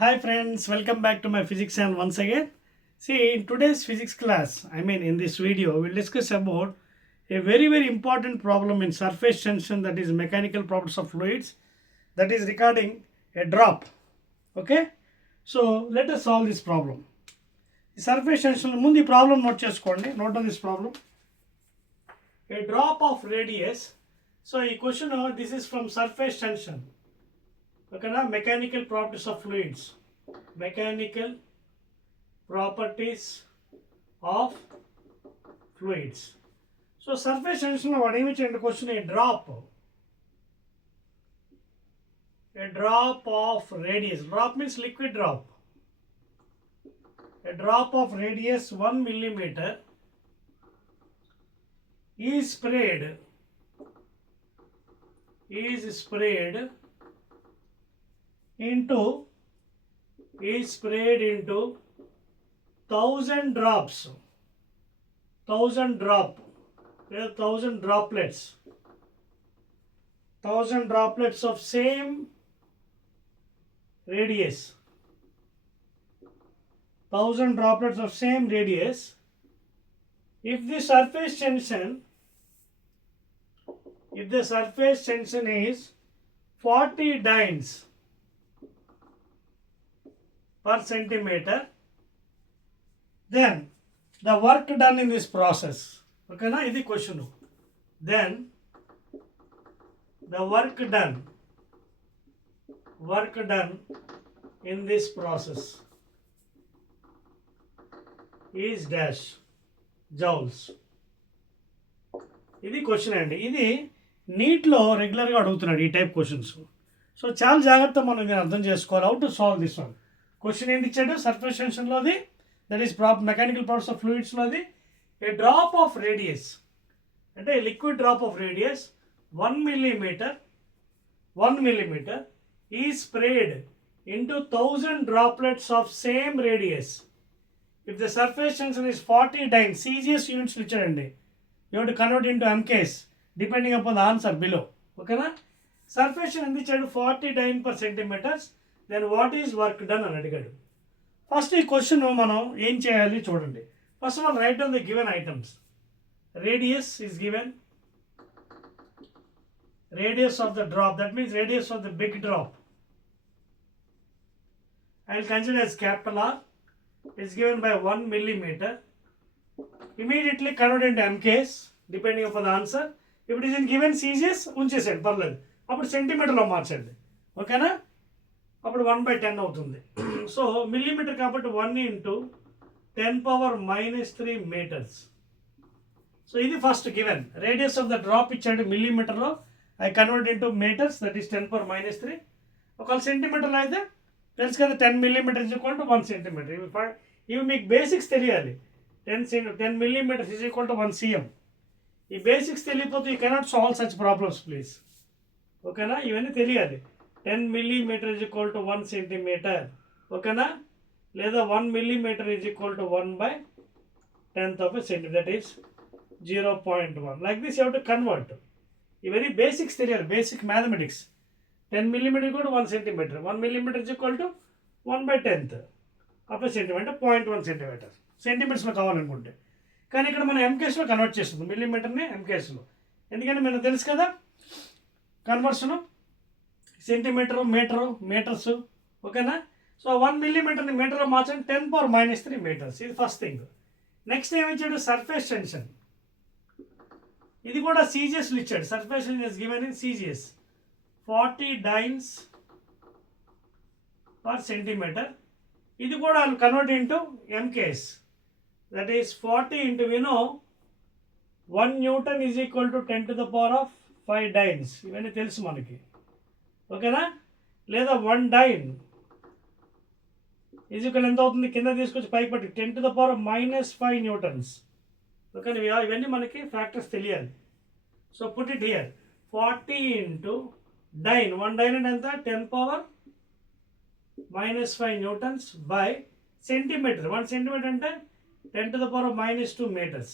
Hi friends, welcome back to my physics channel once again. See, in today's physics class, in this video, we'll discuss about a very important problem in surface tension, that is mechanical properties of fluids, that is regarding a drop. Okay? So, let us solve this problem. The surface tension, ముందు ఈ problem note చేసుకోండి. Note on this problem. A drop of radius. So, ఈ question, this is from surface tension. ఓకేనా mechanical properties of fluids mechanical properties of fluids so surface టెన్షన్లో వాడు ఏమి ఇచ్చాడు క్వశ్చన్ ఏ drop of radius drop means liquid drop a drop of radius 1 millimeter is sprayed into 1000 drops, 1000 droplets, 1000 droplets of same radius, 1000 droplets of same radius. If the surface tension is 40 dynes per centimeter, then the work done in this process, okay na, idi question, then the work done in this process is dash joules. ఇది క్వశ్చన్ అండి. ఇది నీట్లో రెగ్యులర్గా అడుగుతున్నాడు ఈ type questions. So చాలా జాగ్రత్త మనం దీన్ని అర్థం చేసుకోవాలి. How to solve this one. Question ఏంటి ఇచ్చాడు సర్ఫేస్ టెన్షన్లోది, that is mechanical properties of ఫ్లూయిడ్స్లోది. ఏ డ్రాప్ ఆఫ్ రేడియస్ అంటే liquid drop of radius 1 millimeter is spread into 1000 droplets of same radius. If the surface tension is 40 dynes, CGS units ఇచ్చాడండి. You have to convert into MKs depending upon the answer below. ఓకేనా. Surface ఎంత ఇచ్చాడు 40 dynes per centimeters. Then what is work done అని అడిగాడు. First ఈ question మనం ఏం చేయాలి చూడండి. First of all write on the given items. Radius is given, radius of the drop, that means radius of the big drop I will consider as capital R is given by 1 millimeter. Immediately convert into MKs depending upon the answer. If it is in given CGS ఉంచేసేయండి పర్లేదు. అప్పుడు సెంటీమీటర్లో మార్చండి. ఓకేనా. అప్పుడు 1/10 అవుతుంది. So millimetre కాబట్టి 1 into 10⁻³ meters. So ఇది first given. Radius of the drop ఇచ్చాడు మిల్లీమీటర్లో, I convert into metres, that is 10⁻³. ఒకవేళ సెంటీమీటర్లో అయితే తెలుసు కదా 10 millimeters is equal to 1 centimeter. ఇవి మీకు బేసిక్స్ తెలియాలి. 10 millimeters is equal to 1 cm. ఈ బేసిక్స్ తెలియకపోతే you cannot solve such problems please. ఓకేనా. ఇవన్నీ తెలియాలి. 10 millimeters is equal to 1 centimeter. ఓకేనా. లేదా 1 millimeter is equal to 1/10 of a centimeter, that is 0.1. Like this you have to convert. ఇవన్నీ బేసిక్స్ తెలియాలి, basic mathematics. 10 millimeter equal to 1 centimeter. 1 millimeter is equal to 1/10 of a centimeter, 0.1 centimeter. సెంటీమీటర్స్లో కావాలనుకుంటే. కానీ ఇక్కడ మనం ఎంకేస్లో కన్వర్ట్ చేస్తుంది మిల్లీమీటర్ని ఎంకేస్లో. ఎందుకంటే మనకు తెలుసు కదా కన్వర్షను సెంటీమీటరు మీటర్స్. ఓకేనా. సో 1 millimeterని మీటర్లో మార్చండి, 10⁻³ meters. ఇది ఫస్ట్ థింగ్. నెక్స్ట్ ఏమిచ్చాడు సర్ఫేస్ టెన్షన్. ఇది కూడా CGSలో ఇచ్చాడు. Surface tension is given in CGS 40 dynes per centimeter. ఇది కూడా convert into MKs, that is 40 into 1 Newton is equal to 10⁵ dynes. ఇవన్నీ తెలుసు మనకి. ఓకేనా. లేదా 1 dyne ఈజ్ ఈక్వల్ ఎంత అవుతుంది కింద తీసుకొచ్చి పైకి పట్టి 10⁻⁻5 newtons. ఓకేనా. ఇవన్నీ మనకి ఫ్యాక్టర్స్ తెలియాలి. So put it here 40 into dyne. 1 dyne అంటే ఎంత 10⁻⁻5 newtons by centimeter. 1 centimeter అంటే 10⁻⁻² meters.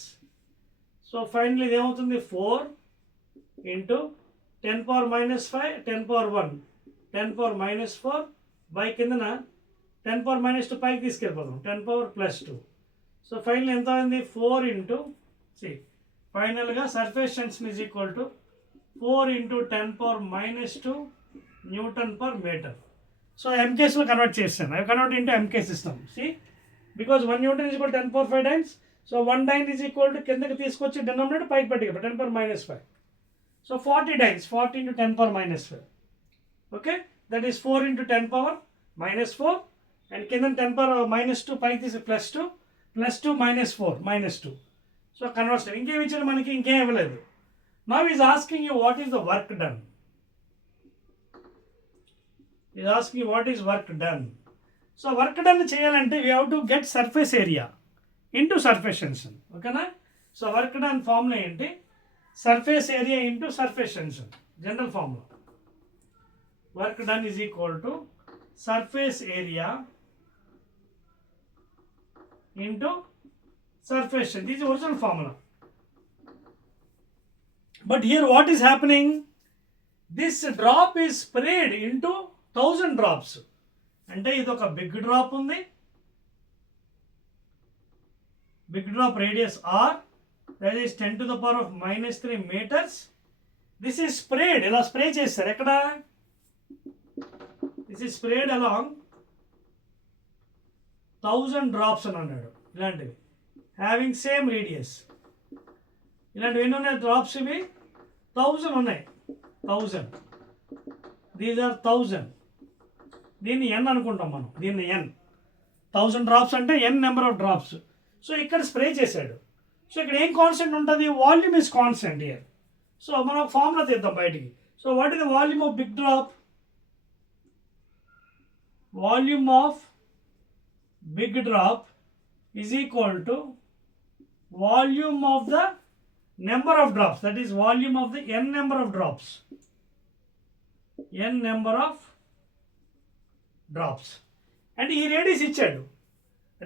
సో ఫైనల్ ఇది ఏమవుతుంది 4 into 10⁻⁻5 10⁻1 10⁻⁻4 by కిందన 10 power minus 2 పైకి తీసుకెళ్ళిపోదాం, 10 power plus 2. సో ఫైనల్ ఎంత అయింది, 4 ఇంటూ ఫైనల్గా surface tension is equal to 4 into 10 power minus 2 newton per metre. So ఎంకేస్లో కన్వర్ట్ చేస్తాను, అవి convert into MK system. Because 1 Newton is equal 10 power 5 times. So 1 dyne is equal to కిందకి తీసుకొచ్చి denominator పైకి పెట్టి 10 power minus 5. సో 40 dynes, 40 into 10 power minus 5. Okay, that is 4 into 10 power minus 4, and కింద 10 power minus 2 పైకి తీసి plus 2 minus 4 minus 2. సో కన్వర్షన్ ఇంకేం ఇచ్చారు మనకి, ఇంకేం ఇవ్వలేదు. Now is asking you what is the work done. Is asking what is work done. So work done చేయాలంటే we have to get surface area into surface tension. ఓకేనా. So work done formula ఏంటి, surface area into surface tension, general formula. Work done is equal to surface area into surface tension. This is original formula. But here what is happening, this drop is spread into 1000 drops. అంటే ఇది ఒక big drop ఉంది, big drop radius r, that is 10 to the power of minus 3 meters. This is sprayed, ఇలా స్ప్రే చేస్తారు ఎక్కడ, this is sprayed along 1000 drops అని అన్నాడు. ఇలాంటివి హ్యావింగ్ సేమ్ రేడియస్, ఇలాంటివి ఎన్ని ఉన్నాయి డ్రాప్స్, ఇవి 1000 ఉన్నాయి, 1000. These are 1000. దీన్ని ఎన్ అనుకుంటాం మనం, దీన్ని ఎన్, 1000 drops అంటే n number of drops. So ఇక్కడ స్ప్రే చేశాడు. సో ఇక్కడ ఏం కాన్స్టెంట్ ఉంటుంది, volume is constant here. So మనం ఫార్ములా తీద్దాం బయటికి. So what is the volume of big drop, volume of big drop is equal to volume of the number of drops, that is volume of the n number of drops, n number of drops. And ఈ radius ఇచ్చాడు,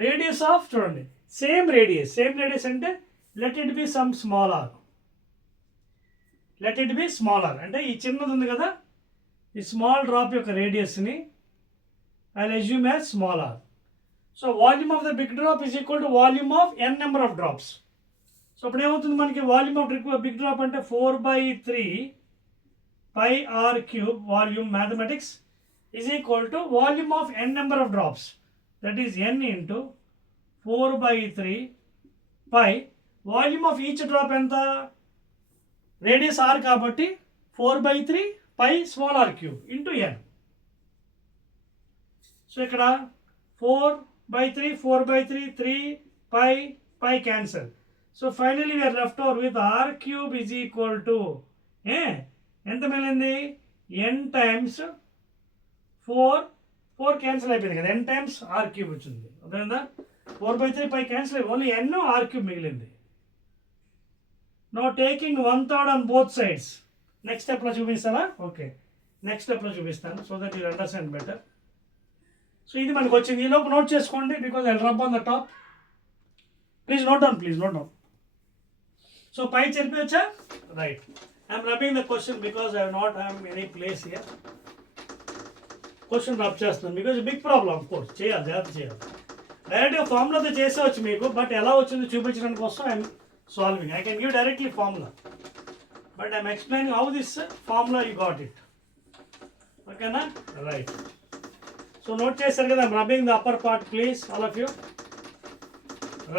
radius of చూడండి same radius అంటే let it be some small r, let it be small r అంటే ఈ చిన్నది ఉంది కదా, ఈ స్మాల్ డ్రాప్ యొక్క రేడియస్ని I assume as small r. So volume of the big drop is equal to volume of n number of drops. So ఇప్పుడు ఏమవుతుంది మనకి, వాల్యూమ్ ఆఫ్ బిగ్ డ్రాప్ అంటే 4/3 pi r cube volume mathematics is equal to volume of n number of drops, that is n into 4/3 pi. Volume of each drop ఎంత, radius r కాబట్టి 4/3 pi small r cube into n. So ఇక్కడ 4/3 3 pi cancel. So finally we are left over with r cube is equal to ఎంత మిగిలింది, n times 4 క్యాన్సిల్ అయిపోయింది కదా, n times R cube వచ్చింది. అర్థమైందా, 4/3 pi cancel అయిపోయి ఓన్లీ ఎన్ ఆర్ క్యూబ్ మిగిలింది. No taking 1/3 on both sides. Next స్టెప్లో చూపిస్తారా, ఓకే నెక్స్ట్ స్టెప్లో చూపిస్తాను so that you understand better. So ఇది మనకు వచ్చింది, ఈ లోపు నోట్ చేసుకోండి because I rub on the top. Please note down. So పై చెప్పవచ్చా, right. I'm rubbing the question because I not have any place here. Question rub చేస్తున్నాను because big problem of course, చేయాలి జాగ్రత్త చేయాలి. డైరెక్ట్గా ఫార్ములాతో చేసేవచ్చు మీకు, బట్ ఎలా వచ్చిందో చూపించడానికి కోసం I'm solving. I can give directly formula, but I'm explaining how this formula you got it. ఓకేనా, రైట్. సో నోట్ చేశారు కదా, I'm rubbing the upper part please all of you.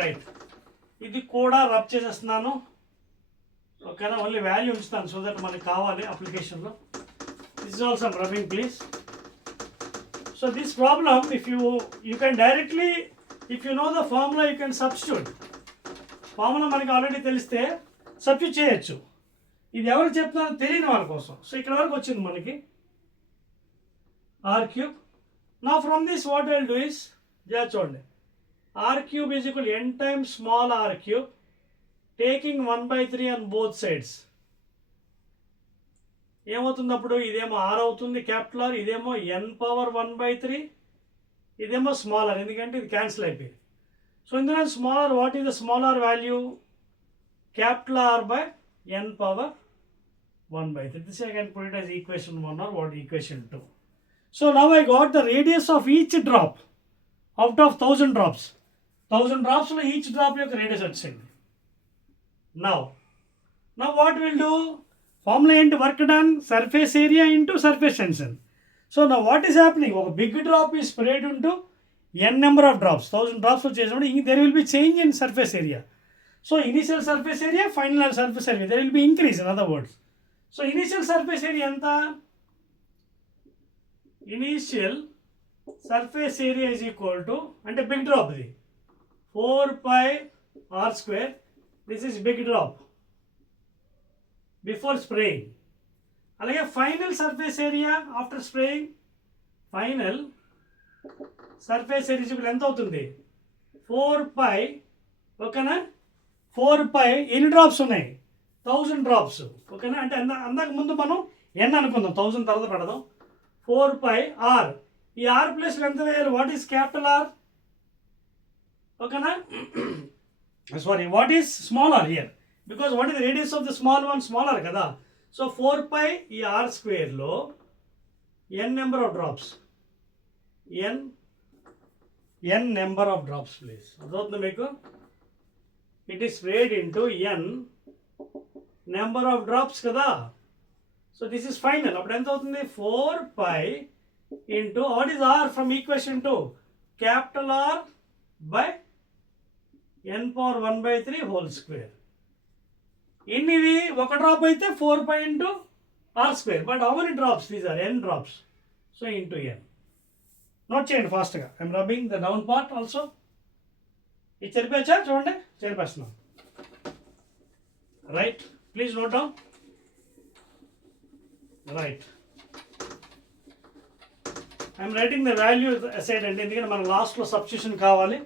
Right, ఇది కూడా రబ్ చేసేస్తున్నాను. ఓకేనా, ఓన్లీ వాల్యూ ఉంచుతాను so that మనకి కావాలి అప్లికేషన్లో. This is also rubbing please. So this problem if you can directly, if you know the formula you can substitute. Formula మనకి ఆల్రెడీ తెలిస్తే సబ్స్టిట్యూట్ చేయొచ్చు. ఇది ఎవరు చెప్తున్నారో తెలియని వాళ్ళ కోసం. సో ఇక్కడ వరకు వచ్చింది మనకి r cube. Now from this what I will do is, చూడండి, r cube is equal n times small r cube taking 1/3 on both sides. ఏమవుతుంది అప్పుడు, ఇదేమో ఆర్ అవుతుంది క్యాపిటల్ ఆర్, ఇదేమో ఎన్ పవర్ 1/3, ఇదేమో స్మాల్ ఆర్, ఎందుకంటే ఇది క్యాన్సిల్ అయిపోయింది. సో ఇందులో small r, what is the small r value, capital r by n power 1/3. This I can put it as equation 1 or what equation 2. So now I got the radius of each drop. Out of 1000 drops. 1000 డ్రాప్స్లో each drop యొక్క radius వచ్చింది. Now what will do? Formula ఏంటి? Work done surface area into surface tension. So now what is happening? ఒక big drop ఈ spread into n number of drops. 1000 drops చేసినప్పుడు there will be change in surface area. So initial surface area, final surface area, there will be increase in other words. So initial surface area ఎంత? Initial surface area is equal to, అంటే big drop ఇది 4πr². This is big drop before spraying. అలాగే final surface area after spraying, final surface area ఎంత అవుతుంది? 4π. ఓకేనా? 4π ఎన్ని డ్రాప్స్ ఉన్నాయి? 1000 డ్రాప్స్. ఓకేనా? అంటే అందాక ముందు మనం n అనుకుందాం, 1000 తర్వాత పెడదాం. 4πr. ఈ ఆర్ ప్లస్ ఎంత వేయాలి? What is capital R? ఓకేనా? Sorry, what is small r here? Because what is the radius of the small one? Small r కదా. సో 4π ఈ r² n number of drops, n number of drops please. అర్థమవుతుంది మీకు? It is spread into n number of drops కదా. So this is final. అప్పుడు ఎంత అవుతుంది? 4π into what is r from equation 2? Capital R by n⁻⁴ whole square. ఇవి ఒక drop అయితే 4π into r². But how many drops? These are n drops. So into n. Note చేయండి ఫాస్ట్గా. I'm rubbing the down part also. ఇది చెరిపేచ్చా? చూడండి, చెరిపేస్తున్నాం. Right, please note down. Right, I'm writing the value aside అండి, ఎందుకంటే మన లాస్ట్లో సబ్స్టిట్యూషన్ కావాలి.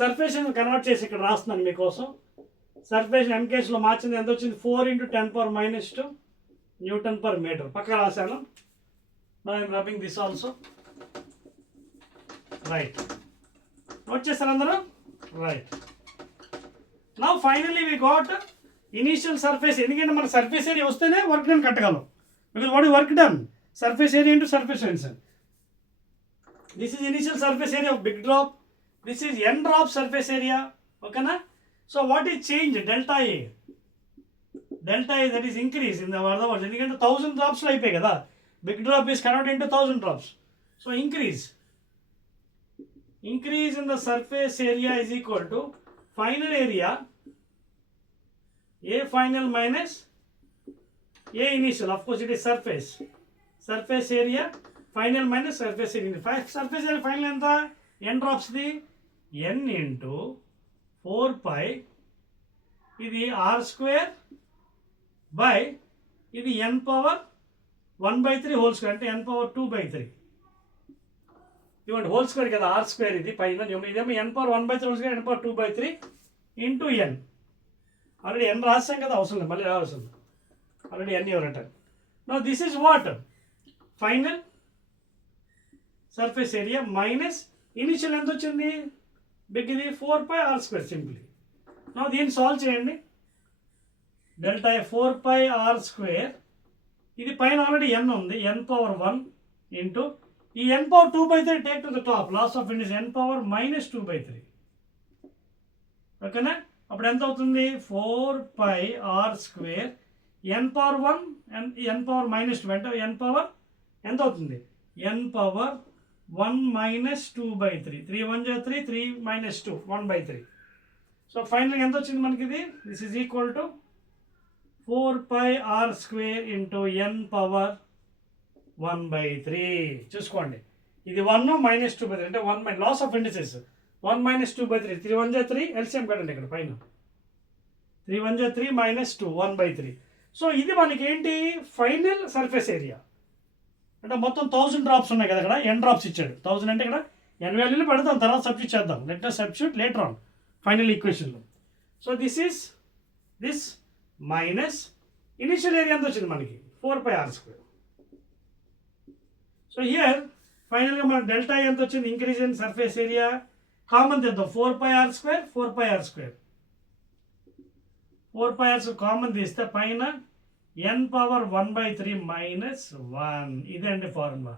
సర్ఫేషన్ కన్వర్ట్ చేసి ఇక్కడ రాస్తున్నాను మీకోసం. సర్ఫేషన్ ఎంకేస్లో మార్చింది ఎంత వచ్చింది? 4 × 10⁻⁻² Nm/m. పక్క రాశాను. Now I'm rubbing this also. Right, note చేస్తారు అందరూ? Right. Now finally we got initial surface. ఎందుకంటే మన సర్ఫేస్ ఏరియా వస్తేనే వర్క్ డన్ కట్టగలం. Because what is work done? Surface area into surface tension. This is initial surface area of big drop. This is n drop surface area. ఓకేనా? So what is change? Delta A. Delta A that is increase in the other words. ఎందుకంటే 1000 డ్రాప్స్లో అయిపోయాయి కదా. Big drop is converted into 1000 drops. So increase in the surface area is equal to final area A final minus A initial. Of course it is surface area final minus surface area. Surface area final enta? n drops di n into 4π ఇది r² by ఇది n⁻⁴ whole square, అంటే n⁻²/3. ఇవ్వండి, whole square కదా, r² ఇది పైన, ఇదేమో n⁻⁴ whole square, n⁻²/3 into n. Already n రాసాం కదా, అవసరం లేదు, మళ్ళీ రావాల్సింది. ఆల్రెడీ n ఇవ్వరంటారు. No this is what? Final surface area minus initial ఎంత వచ్చింది? బిగ్ ఇది 4πr². సింప్లీ నో దీన్ని సాల్వ్ చేయండి. Delta 4πr². ఇది పైన ఆల్రెడీ n ఉంది, n⁻1 ఇంటూ ఈ n⁻2/3 take to the top, laws of indices n⁻⁻²/3. ఓకేనా? అప్పుడు ఎంత అవుతుంది? 4πr² n⁻1 n⁻⁻2 అంటే n⁻, ఎంత అవుతుంది? n⁻1-2/3. 3 1 3, 3 - 2 1/3. సో ఫైనల్గా ఎంత వచ్చింది మనకి ఇది? This is equal to 4πr² into n⁻1/3. చూసుకోండి, ఇది 1 - 2/3 అంటే 1 లాస్ ఆఫ్ ఇండిసెస్ 1 - 2/3. 3 1 3 ఎల్సిఎం కదండి ఇక్కడ పైన. 3 1 3 - 2 1/3. సో ఇది మనకి ఏంటి? Final surface area. అంటే మొత్తం 1000 డ్రాప్స్ ఉన్నాయి కదా, ఇక్కడ n డ్రాప్స్ ఇచ్చాడు. 1000 అంటే ఇక్కడ n వాల్యూలు పెడతాం, తర్వాత సబ్స్టిట్యూట్ చేద్దాం. Let us substitute later on final ఈక్వేషన్లో. So this minus initial area ఎంత వచ్చింది మనకి? 4πr². సో హియర్ ఫైనల్గా మన డెల్టా ఎంత వచ్చింది? Increase in surface area. Common తెద్దాం, 4πr² 4πr². 4πr² కామన్ తీస్తే పైన n⁻1/3 - 1. ఇదే అండి formula.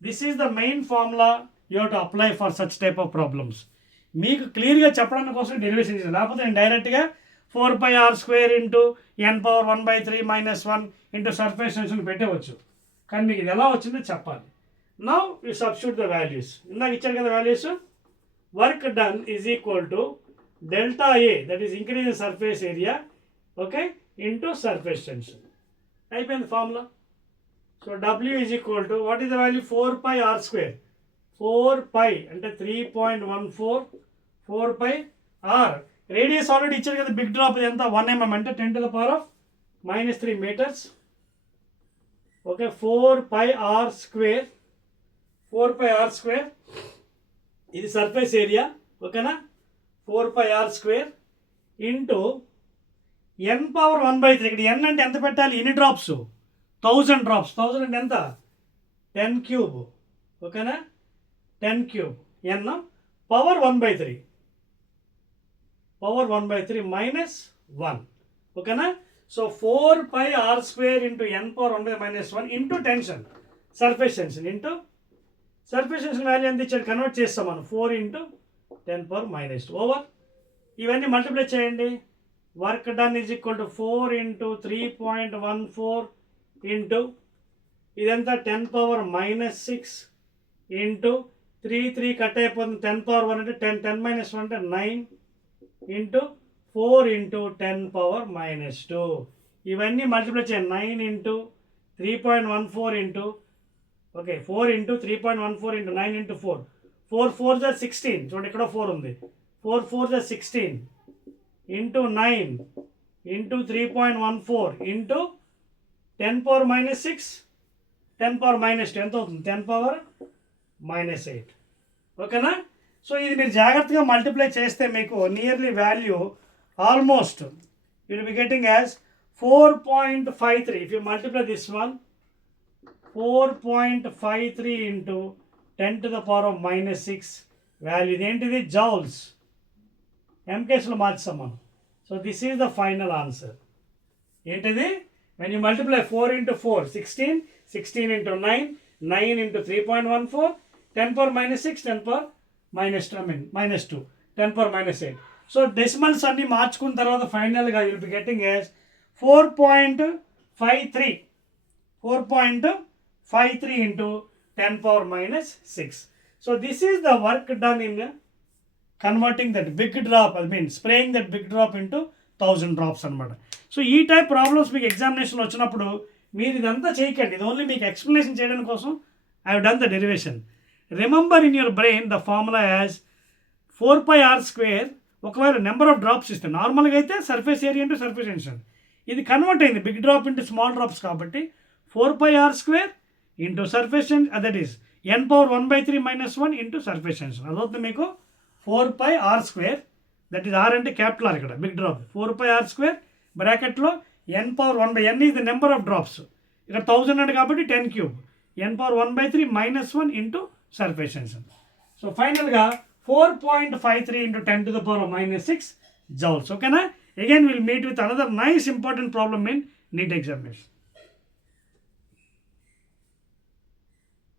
This is the main formula you have to apply for such type of problems. మీకు క్లియర్గా చెప్పడానికి కోసం డెరివేషన్ చేశాను, లేకపోతే నేను డైరెక్ట్గా 4πr² into n⁻⁴ - 1 into surface tension పెట్టవచ్చు. కానీ మీకు ఇది ఎలా వచ్చిందో చెప్పాలి. Now you substitute the values. ఇందాక ఇచ్చారు కదా values. Work done is equal to delta A, that is increase in surface area, okay, into surface tension. అయిపోయింది formula. So W is equal to what is the value 4πr². 4π అంటే 3.14, 4πr. Radius already ఇచ్చారు కదా, big drop ఎంత 1 mm అంటే 10⁻³ metres. Okay, 4πr², 4πr² ఇది surface area, ఓకేనా. 4πr² into n⁻⁴. ఇక్కడ n అంటే ఎంత పెట్టాలి, ఎన్ని డ్రాప్స్, 1000 డ్రాప్స్. 1000 అంటే ఎంత, 10³ ఓకేనా, 10³ n పవర్ 1/3, పవర్ 1/3 - 1 ఓకేనా. So 4πr² into n⁻⁴ - 1 into tension, surface tension into surface tension value ఎంత ఇచ్చాడు కన్వర్ట్ చేస్తాం మనం, 4 ఇంటూ 10⁻⁻² ఓవర్. ఇవన్నీ మల్టిప్లై చేయండి. Work done is equal to 4 ఇంటూ 3.14 ఇంటూ ఇదంతా 10⁻⁻6 ఇంటూ 3 కట్ అయిపోతుంది, 10⁻1 అంటే 10, 10 - 1 అంటే 9 ఇంటూ 4 ఇంటూ 10⁻⁻². ఇవన్నీ మల్టిప్లై చేయండి. 9 ఇంటూ 3.14 ఇంటూ ఓకే 4 ఇంటూ 3.14 ఇంటూ 9 ఇంటూ 4, 4 4 జా 16. చూడండి ఇక్కడ 4 ఉంది. 4 4 జా 16 ఇంటూ 9 ఇంటూ 3.14 ఇంటూ 10⁻⁻6, 10⁻⁻2 ఎంత అవుతుంది, 10⁻⁻8 ఓకేనా. సో ఇది మీరు జాగ్రత్తగా మల్టిప్లై చేస్తే మీకు nearly value almost you will be getting as 4.53. If you multiply this one 4.53 into 10⁻⁻6 value. ఇదేంటిది, జౌల్స్. ఎంకేస్లో మార్చాం మనం. So this is the final answer. ఏంటిది, when you multiply 4 into 4 16, 16 into 9, 9 into 3.14, 10⁻⁻6, 10⁻⁻2 10⁻�8. So decimals అన్ని మార్చుకున్న తర్వాత ఫైనల్గా you will be getting as 4.53, 4.53 into 10⁻⁻6. So this is the work done in converting that big drop, I mean spraying that big drop into 1000 drops అనమాట. So ఈ type problems మీకు examination వచ్చినప్పుడు మీరు ఇదంతా చేయకండి. ఇది ఓన్లీ మీకు ఎక్స్ప్లెనేషన్ చేయడం కోసం I have done the derivation. Remember in your brain the formula as 4πr². ఒకవేళ నెంబర్ ఆఫ్ డ్రాప్స్ ఇస్తే నార్మల్గా అయితే surface area into surface tension, ఇది కన్వర్ట్ అయింది big drop into small drops కాబట్టి 4πr² into surface tension, that is n⁻⁴ - 1 into surface tension. అదవుతుంది మీకు 4πr², that is R అంటే క్యాపిటల్ ఆర్, ఇక్కడ బిగ్ డ్రాప్ 4πr² బ్రాకెట్లో n⁻⁴ n is the number of drops, ఇక్కడ 1000 అంటే కాబట్టి 10³ n⁻⁴ - 1 into surface tension. So ఫైనల్గా 4.53 ఇంటూ 10⁻⁻6 జౌల్స్. ఓకేనా. Again will meet with another nice important problem in neat examination.